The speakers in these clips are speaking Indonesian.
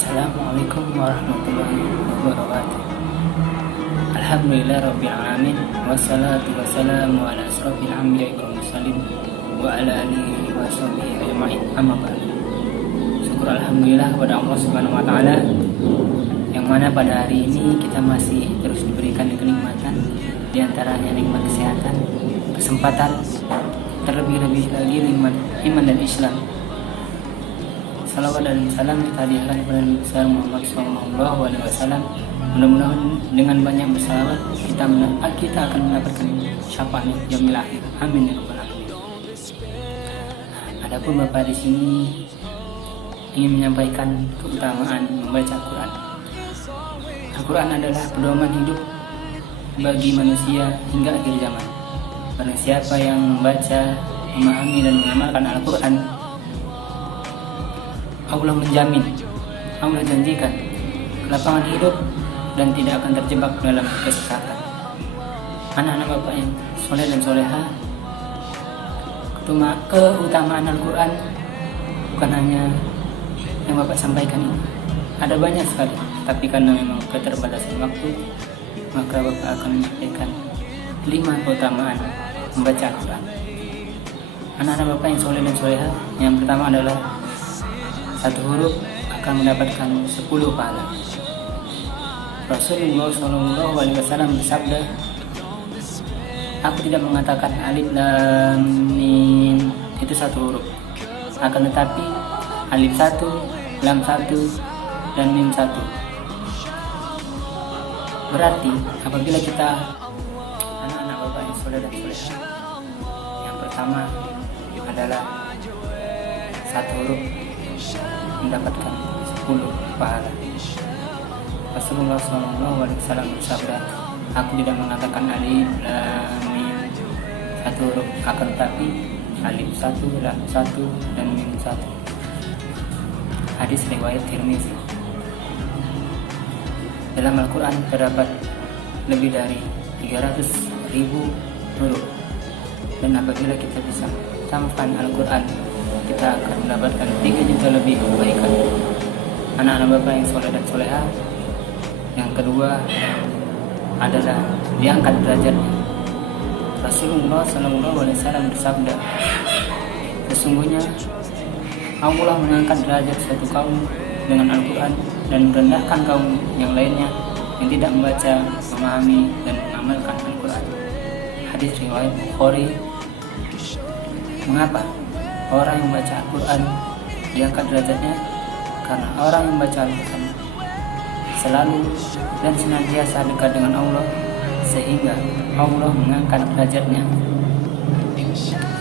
Assalamualaikum warahmatullahi wabarakatuh. Alhamdulillah rabbil alamin, wassalatu wassalamu ala asrofil anbiya'i wal mursalin wa ala alihi wa sahbihi ajma'in. Amma ba'du. Syukur alhamdulillah kepada Allah Subhanahu wa taala yang mana pada hari ini kita masih terus diberikan kenikmatan, di antaranya nikmat kesehatan, kesempatan, terlebih-lebih lagi nikmat iman dan Islam. Salawat dan salam kita hadiahkan kepada Nabi besar Muhammad SAW. Mudah-mudahan dengan banyak bersalawat kita akan mendapatkan syafaat yaumil akhir. Amin ya rabbal alamin. Adapun Bapak di sini ingin menyampaikan keutamaan membaca Al-Quran. Al-Quran adalah pedoman hidup bagi manusia hingga akhir zaman. Barang siapa yang membaca, memahami dan mengamalkan Al-Quran, Allah menjamin, Allah janjikan lapangan hidup dan tidak akan terjebak dalam kesesatan. Anak-anak Bapak yang soleh dan soleha, keutamaan Al-Quran bukan hanya yang Bapak sampaikan ini. Ada banyak sekali, tapi karena memang keterbatasan waktu, maka Bapak akan menyampaikan 5 keutamaan membaca Al-Quran. Anak-anak Bapak yang soleh dan soleha, yang pertama adalah satu huruf akan mendapatkan 10 pahala. Rasulullah SAW bersabda, "Aku tidak mengatakan alif lam mim itu satu huruf, akan tetapi alif satu, lam satu, dan mim satu." Berarti apabila kita anak-anak Bapak yang soleh dan soleha, yang pertama adalah satu huruf mendapatkan 10 pahala. Rasulullah SAW bersabda, "Aku tidak mengatakan alif lam mim satu huruf, akan tetapi alif satu, lam satu, dan mim satu." Hadis riwayat Tirmizi. Dalam Al-Quran terdapat lebih dari 300.000 huruf, dan apabila kita bisa tampan Al-Quran, kita akan mendapatkan 3 juta lebih kebaikan. Anak-anak Bapak yang soleh dan soleha, yang kedua adalah diangkat derajatnya. Rasulullah SAW bersabda, "Sesungguhnya Allah mengangkat derajat suatu kaum dengan Al-Quran dan merendahkan kaum yang lainnya yang tidak membaca, memahami, dan mengamalkan Al-Quran." Hadis riwayat Bukhari. Mengapa orang yang membaca Al-Quran diangkat derajatnya? Karena orang yang membaca Al-Quran selalu dan senantiasa dekat dengan Allah, sehingga Allah mengangkat derajatnya.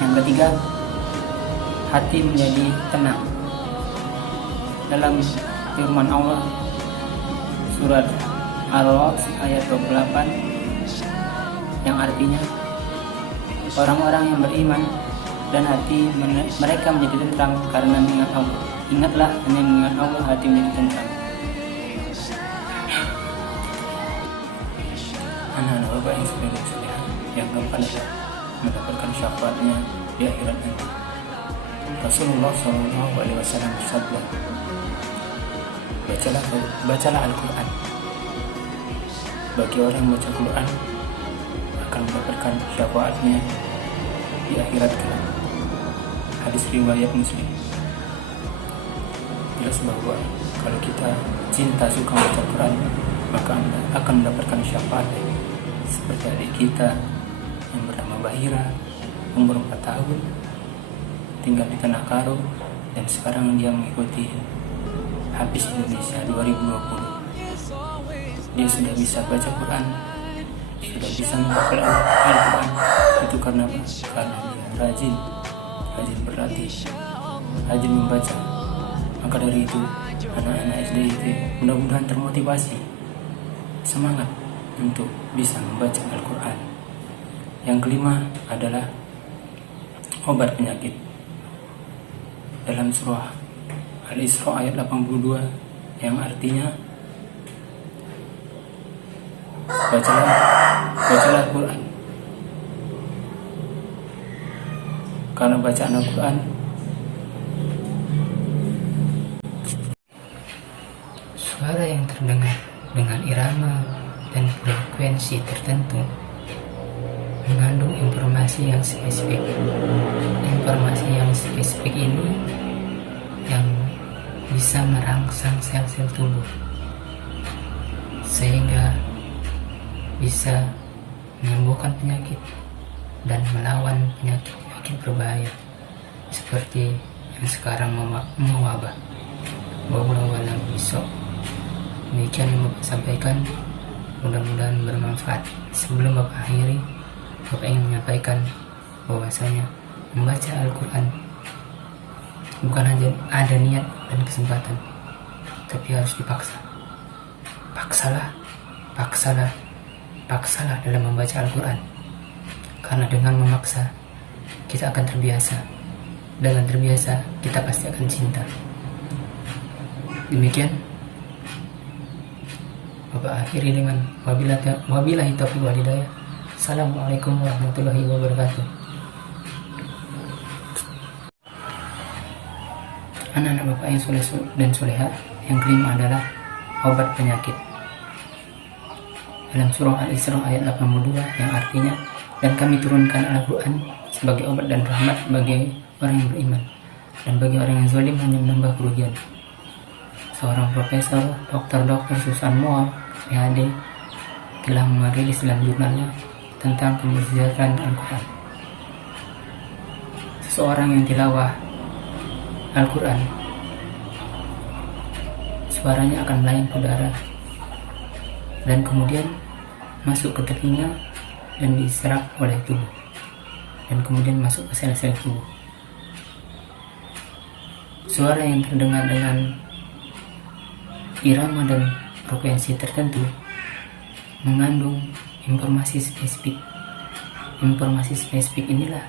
Yang ketiga, hati menjadi tenang. Dalam firman Allah surat Al-Ra'd ayat 28, yang artinya orang-orang yang beriman dan hati mereka menjadi tentram karena mengingat Allah. Ingatlah, hanya mengingat Allah hati menjadi tentram. Anak-anak Bapak yang sudah bersedia, yang keempat adalah mendapatkan syafaatnya di akhirat nanti. Rasulullah SAW bersabda, bacalah Al-Quran. Bagi orang yang baca Quran akan mendapatkan syafaatnya di akhirat kelak. Hadis riwayat Muslim. Jelas bahwa kalau kita cinta suka membaca Quran, maka Anda akan mendapatkan syafaat seperti adik kita yang bernama Bahira, umur 4 tahun, tinggal di Tanah Karo, dan sekarang dia mengikuti Hafiz Indonesia 2020. Dia sudah bisa baca Quran, sudah bisa menghafal Al-Quran. Itu karena apa? Karena dia rajin berlatih, rajin membaca. Maka dari itu, anak-anak SD itu mudah-mudahan termotivasi, semangat untuk bisa membaca Al-Quran. Yang kelima adalah obat penyakit. Dalam surah Al-Isra ayat 82, yang artinya bacalah Al-Quran, karena bacaan Al-Quran Suara yang terdengar dengan irama dan frekuensi tertentu mengandung informasi yang spesifik. Informasi yang spesifik ini yang bisa merangsang sel-sel tubuh sehingga bisa menyembuhkan penyakit dan melawan penyakit berbahaya seperti yang sekarang mewabah. Wallahu a'lam bishawab. Demikian yang Bapak sampaikan, mudah-mudahan bermanfaat. Sebelum Bapak akhiri, Bapak ingin menyampaikan bahwasanya membaca Al-Quran bukan hanya ada niat dan kesempatan, tapi harus dipaksa. Paksalah dalam membaca Al-Quran, karena dengan memaksa kita akan terbiasa. Dengan terbiasa kita pasti akan cinta. Demikian Bapak akhiri dengan wabillahi taufiq wal hidayah. Assalamualaikum warahmatullahi wabarakatuh. Anak-anak Bapak yang soleh dan soleha, yang kelima adalah obat penyakit. Dalam surah Al-Isra ayat 82 yang artinya, dan kami turunkan Al-Quran sebagai obat dan rahmat bagi orang yang beriman, dan bagi orang yang zalim hanya menambah kerugian. Seorang profesor, Dr. Susan Moore, PhD, telah merilis dalam jurnalnya tentang kemujaratan Al-Quran. Seseorang yang tilawah Al-Quran, suaranya akan melayang ke udara dan kemudian masuk ke telinga dan diserap oleh tubuh, dan kemudian masuk ke sel-sel tubuh. Suara yang terdengar dengan irama dan frekuensi tertentu mengandung informasi spesifik. Informasi spesifik inilah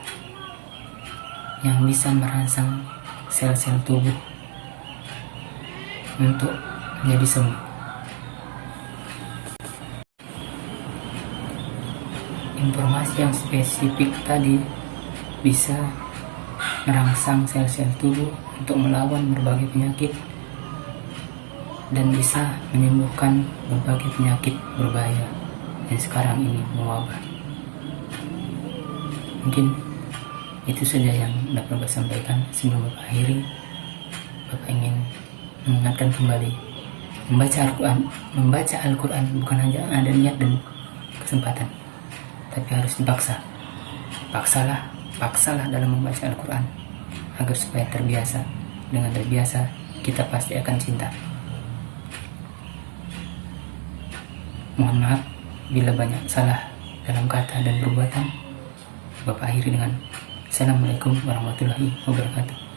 yang bisa merangsang sel-sel tubuh untuk menjadi sembuh. Informasi yang spesifik tadi bisa merangsang sel-sel tubuh untuk melawan berbagai penyakit dan bisa menyembuhkan berbagai penyakit berbahaya yang sekarang ini mewabah. Mungkin itu saja yang dapat Bapak sampaikan. Sebelum Bapak akhiri, Bapak ingin mengingatkan kembali, membaca Al-Quran bukan hanya ada niat dan kesempatan, tapi harus dipaksa. Paksalah dalam membaca Al-Quran agar supaya terbiasa. Dengan terbiasa kita pasti akan cinta. Mohon maaf bila banyak salah dalam kata dan perbuatan. Bapak akhiri dengan Assalamualaikum warahmatullahi wabarakatuh.